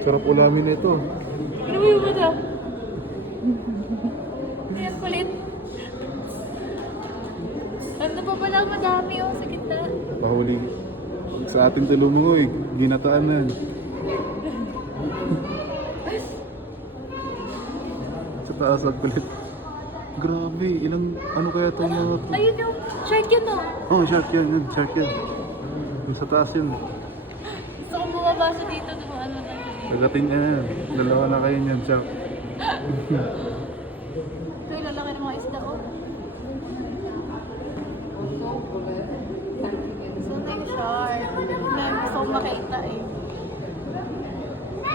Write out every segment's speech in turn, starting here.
Sarap ulamin na ito. Ano mo yung mata? Ayan, kulit. Ano pa pala, madami oh, sa gitna. Pahuli. Sa ating tulumungoy, ginataan na yan. Sa taas ang kulit. Grabe, ilang ano kaya ito mga... Ayun yung shark yun oh. Oh, shark yan, yun, shark yan. Yung sa taas yun. Gusto kong bumabasa dito, dumaan mo tayo. Kagatin niya yan. Dalawa na kayo niyan, shark. Ito yung lalaki ng mga isda oh. So na yung shark. Na gusto kong makita eh.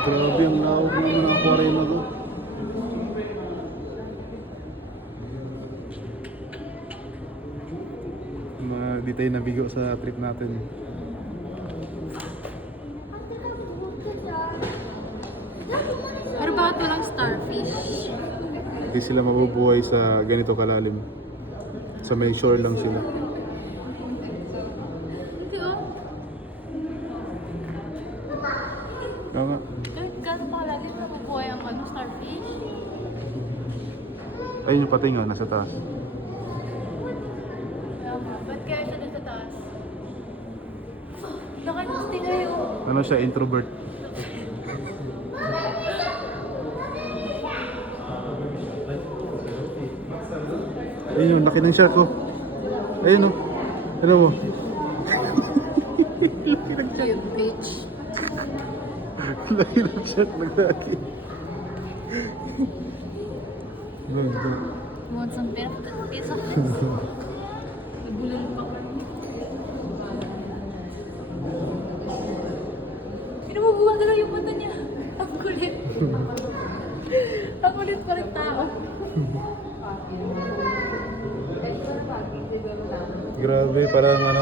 Grabe, ang lawak ng mga aquarium na to. Di tayo nabigo sa trip natin. Pero ba ito lang starfish? Hindi sila mabubuhay sa ganito kalalim. Sa may shore lang sila. Hindi oh. Tama. Kahit gano'n pa kalalim nabubuhay ang ano, starfish. Ayun yung patay nga, nasa taas. Ba't kaya siya dun sa taas? Laki ng stingay oh. Ano siya, introvert. Ayun yung laki ng shark oh. Ayun oh. Ano mo? Ito yung beach. Laki ng shark, naglaki. Ganda. Want some piece of this? Nagulalo pa ko. Pinamubuhan na lang yung mata niya. Ang kulit. Ang kulit pa rin tao. Grabe, parang ano.